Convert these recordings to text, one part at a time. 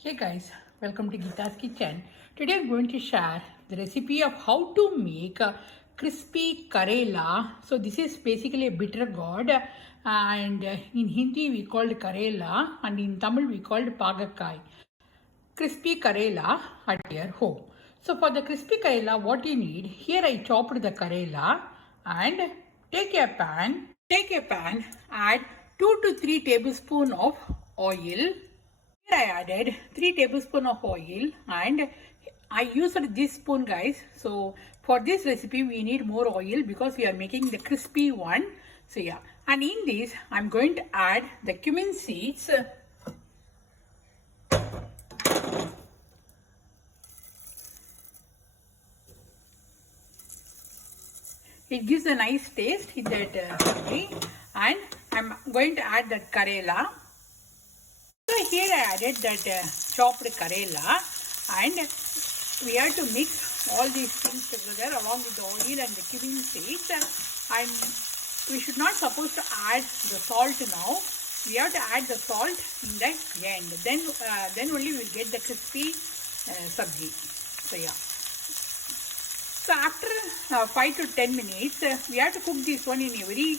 Hey guys, welcome to Geeta's Kitchen. Today I'm going to share the recipe of how to make a crispy Karela. So this is basically a bitter gourd and in Hindi we called Karela and in Tamil we called Pagakai. Crispy Karela at your home. So for the crispy Karela what you need, here I chopped the Karela and take a pan, add 2 to 3 tablespoons of oil. Here I added 3 tablespoons of oil and I used this spoon guys. So for this recipe we need more oil because we are making the crispy one. So yeah, and in this I'm going to add the cumin seeds. It gives a nice taste in that curry, and I'm going to add that Karela. So here I added that chopped Karela and we have to mix all these things together along with the oil and the cumin seeds. And we should not supposed to add the salt now. We have to add the salt in the end. Then only we'll get the crispy sabji. So yeah. So after 5 to 10 minutes, we have to cook this one in a very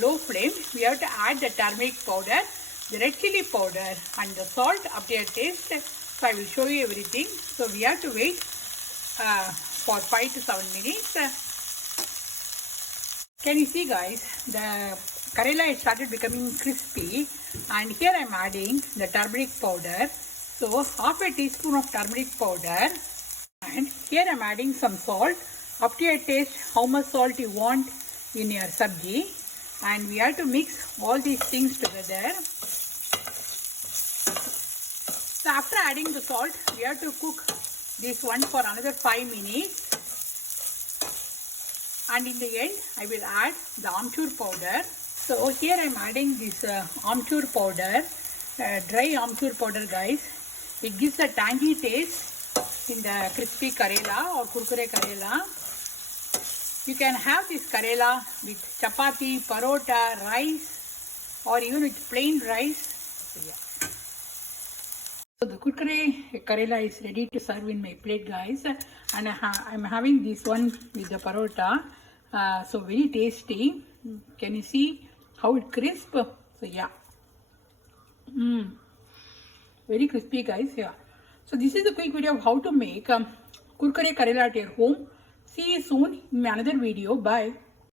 low flame. We have to add the turmeric powder, the red chili powder and the salt up to your taste. So I will show you everything. So we have to wait for 5 to 7 minutes. Can you see guys, the Karela has started becoming crispy and here I am adding the turmeric powder. So half a teaspoon of turmeric powder and here I am adding some salt. Up to your taste how much salt you want in your sabji. And we have to mix all these things together. So after adding the salt, we have to cook this one for another 5 minutes. And in the end, I will add the amchur powder. So here I am adding this amchur powder, dry amchur powder guys. It gives a tangy taste in the crispy Karela or kurkure Karela. You can have this Karela with chapati, parota, rice or even with plain rice. So, yeah. So the kurkure Karela is ready to serve in my plate guys, and I'm having this one with the parota. So very tasty. Can you see how it crisp? So yeah, very crispy guys. Yeah. So this is a quick video of how to make kurkure Karela at your home. See you soon in another video. Bye.